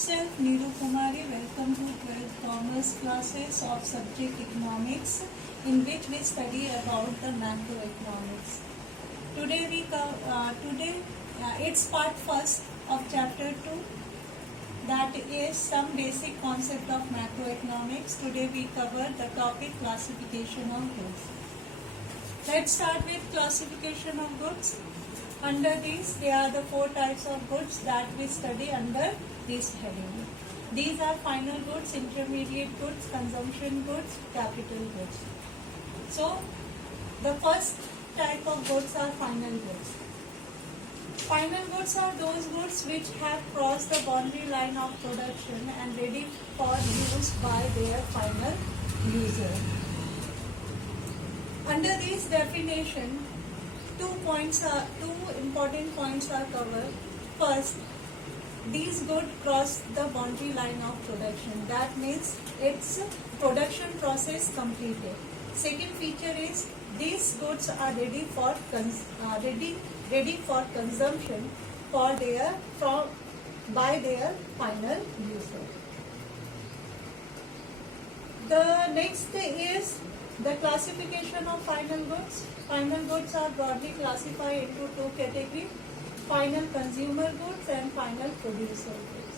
myself Neeru Kumari. Welcome to 12th Commerce classes of subject economics, in which we study about the macroeconomics. Today it's part first of chapter 2, that is some basic concept of macroeconomics. Today we cover the topic classification of goods. Let's start with classification of goods. Under these, there are the 4 types of goods that we study under this heading. These are final goods, intermediate goods, consumption goods, capital goods. So, the first type of goods are final goods. Final goods are those goods which have crossed the boundary line of production and ready for use by their final user. Under this definition, two important points are covered. First, these goods cross the boundary line of production. That means its production process completed. Second feature is these goods are ready for consumption by their final user. The next is the classification of final goods. Final goods are broadly classified into 2 categories: final consumer goods and final producer goods.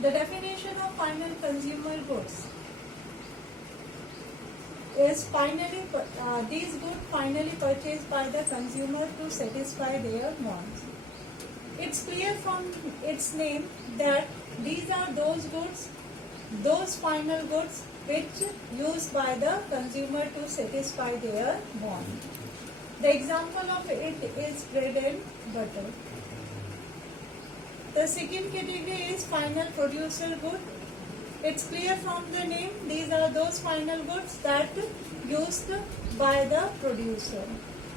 The definition of final consumer goods is these goods finally purchased by the consumer to satisfy their wants. It's clear from its name that these are those final goods which used by the consumer to satisfy their want. The example of it is bread and butter. The second category is final producer good. It's clear from the name, these are those final goods that used by the producer.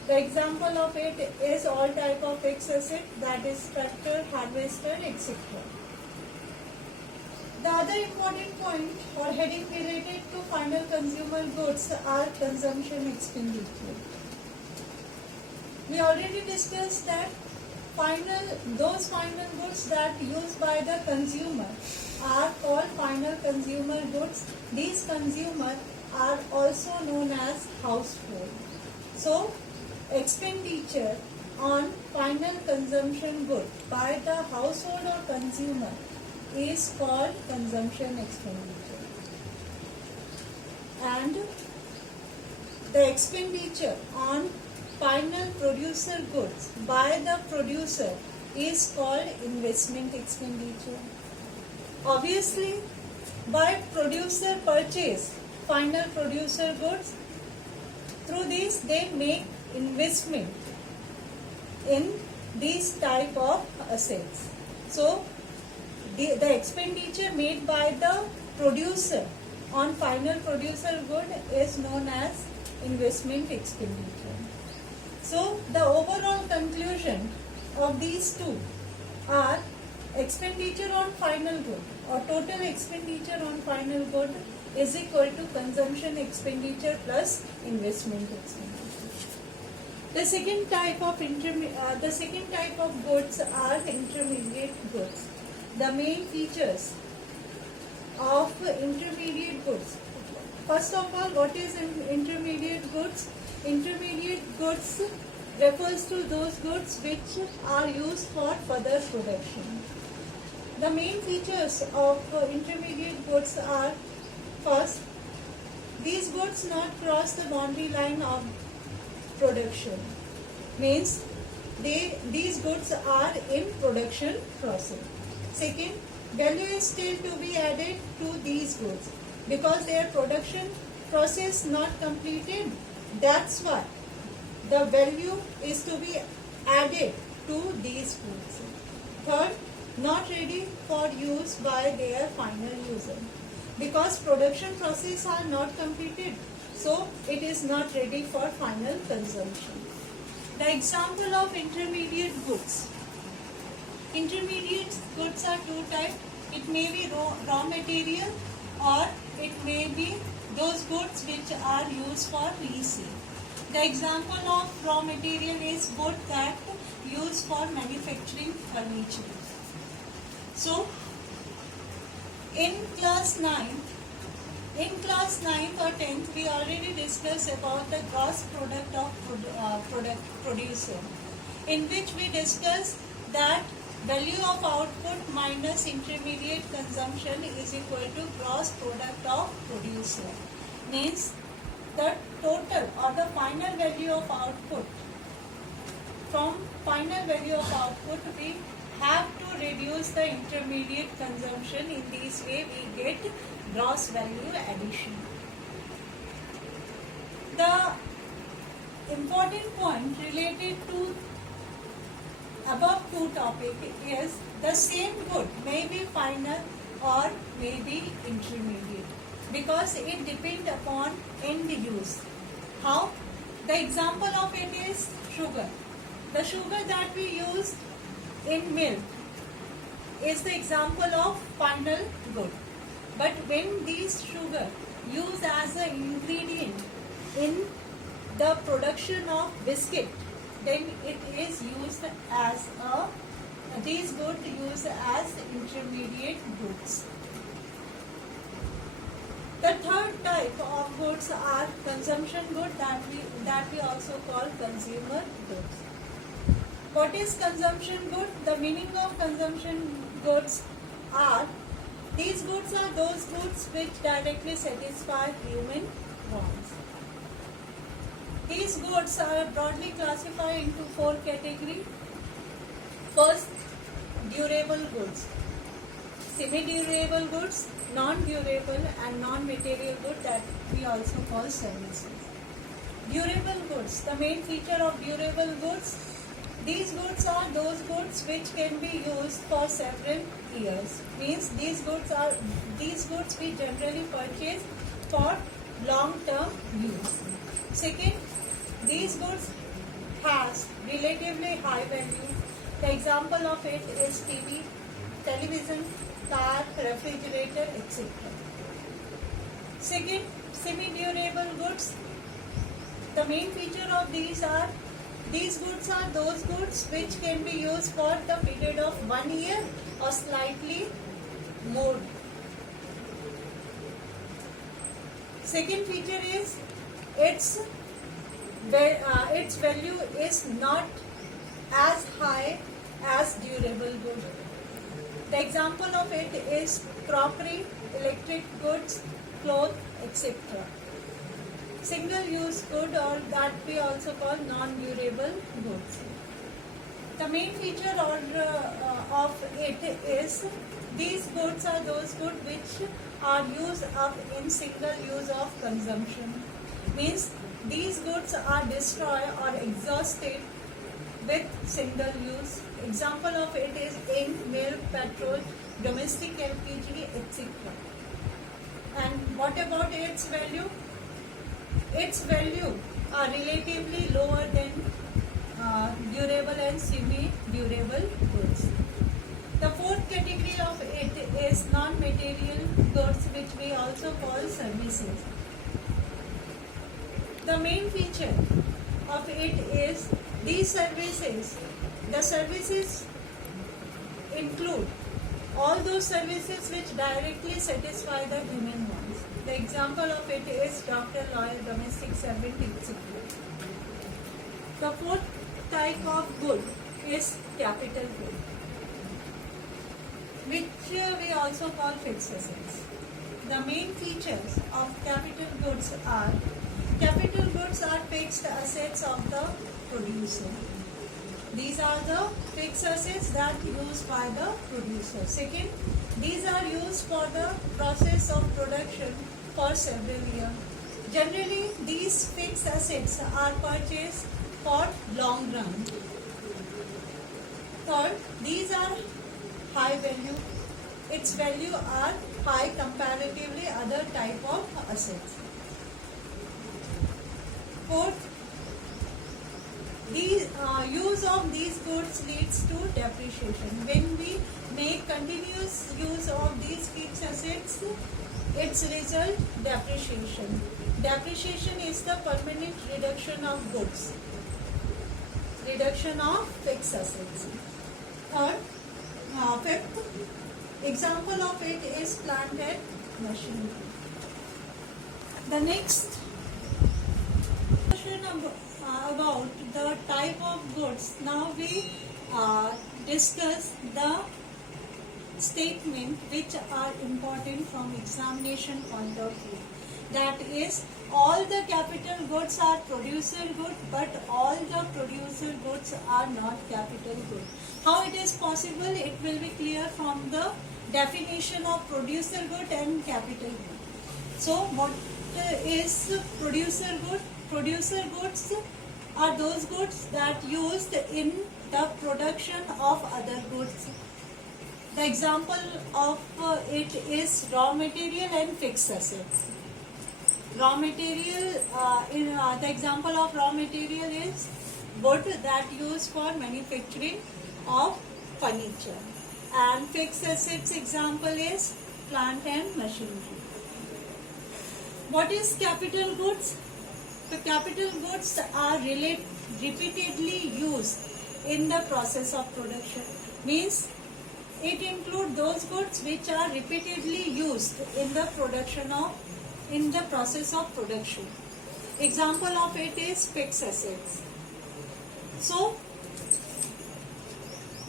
The example of it is all type of fixed asset, that is tractor, harvester, etc. The other important point or heading related to final consumer goods are consumption expenditure. We already discussed that those final goods that used by the consumer are called final consumer goods. These consumer are also known as household. So, expenditure on final consumption good by the household or consumer is called consumption expenditure. And the expenditure on final producer goods by the producer is called investment expenditure. Obviously, by producer purchase final producer goods, through this they make investment in these type of assets. So, the expenditure made by the producer on final producer good is known as investment expenditure. So, the overall conclusion of these two are expenditure on final good or total expenditure on final good is equal to consumption expenditure plus investment expenditure. The second type of goods are intermediate goods. The main features of intermediate goods. First of all, what is intermediate goods? Intermediate goods refers to those goods which are used for further production. The main features of intermediate goods are: first, these goods not cross the boundary line of production. Means these goods are in production process. Second, value is still to be added to these goods because their production process not completed. That's why the value is to be added to these goods. Third, not ready for use by their final user because production process are not completed, so it is not ready for final consumption. The example of intermediate goods. Intermediate goods are 2 types. It may be raw material or it may be those goods which are used for resale. The example of raw material is wood that used for manufacturing furniture. So, In class 9, in class 9th or 10th, we already discussed about the gross product of product producer, in which we discussed that value of output minus intermediate consumption is equal to gross product of producer. Means the total or the final value of output, from final value of output we have to reduce the intermediate consumption. In this way we get gross value addition. The important point related to above two topic is the same good may be final or may be intermediate, because it depends upon end use. How? The example of it is sugar. The sugar that we use in milk is the example of final good. But when these sugar used as an ingredient in the production of biscuit, then it is used as these goods used as intermediate goods. The third type of goods are consumption goods that we also call consumer goods. What is consumption good? The meaning of consumption goods are, these goods are those goods which directly satisfy human wants. These goods are broadly classified into four categories. First, durable goods, semi-durable goods, non-durable and non-material goods that we also call services. Durable goods, the main feature of durable goods, these goods are those goods which can be used for several years. Means these goods we generally purchase for long-term use. Second, these goods has relatively high value. The example of it is TV, television, car, refrigerator, etc. Second, semi-durable goods. The main feature of these goods are those goods which can be used for the period of 1 year or slightly more. Second feature is its value is not as high as durable good. The example of it is crockery, electric goods, clothes, etc. Single-use good, or that we also call non-durable goods. The main feature of it is these goods are those goods which are used up in single use of consumption. Means these goods are destroyed or exhausted with single use. Example of it is ink, milk, petrol, domestic LPG, etc. And what about its value? Its value are relatively lower than durable and semi-durable goods. The fourth category of it is non-material goods, which we also call services. The main feature of it is these services. The services include all those services which directly satisfy the human wants. The example of it is doctor, lawyer, domestic servant, etc. The fourth type of good is capital good, which we also call fixed assets. The main features of capital goods are fixed assets of the producer. These are the fixed assets that used by the producer. Second, these are used for the process of production for several years. Generally, these fixed assets are purchased for long run. Third, these are high value. Its value are high comparatively other type of assets. Fourth, the use of these goods leads to depreciation. When we make continuous use of these fixed assets, its result depreciation. Depreciation is the permanent reduction of goods, reduction of fixed assets. Fifth, Example of it is plant and machinery. The next question about the type of goods. Now we discuss the statement which are important from examination point of view. That is, all the capital goods are producer good, but all the producer goods are not capital good. How it is possible? It will be clear from the definition of producer good and capital good. So what is producer good? Producer goods are those goods that used in the production of other goods. The example of it is raw material and fixed assets. Raw material, the example of raw material is wood that used for manufacturing of furniture. And fixed assets example is plant and machinery. What is capital goods? The capital goods are repeatedly used in the process of production. Means it includes those goods which are repeatedly used in the process of production. Example of it is fixed assets. So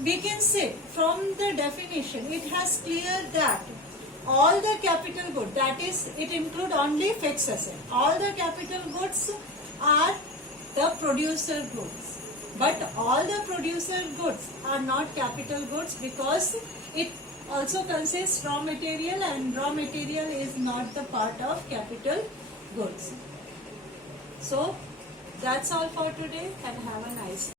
we can say from the definition it has clear that all the capital goods, that is, it includes only fixed assets. All the capital goods are the producer goods. But all the producer goods are not capital goods because it also consists raw material, and raw material is not the part of capital goods. So that's all for today, and have a nice day.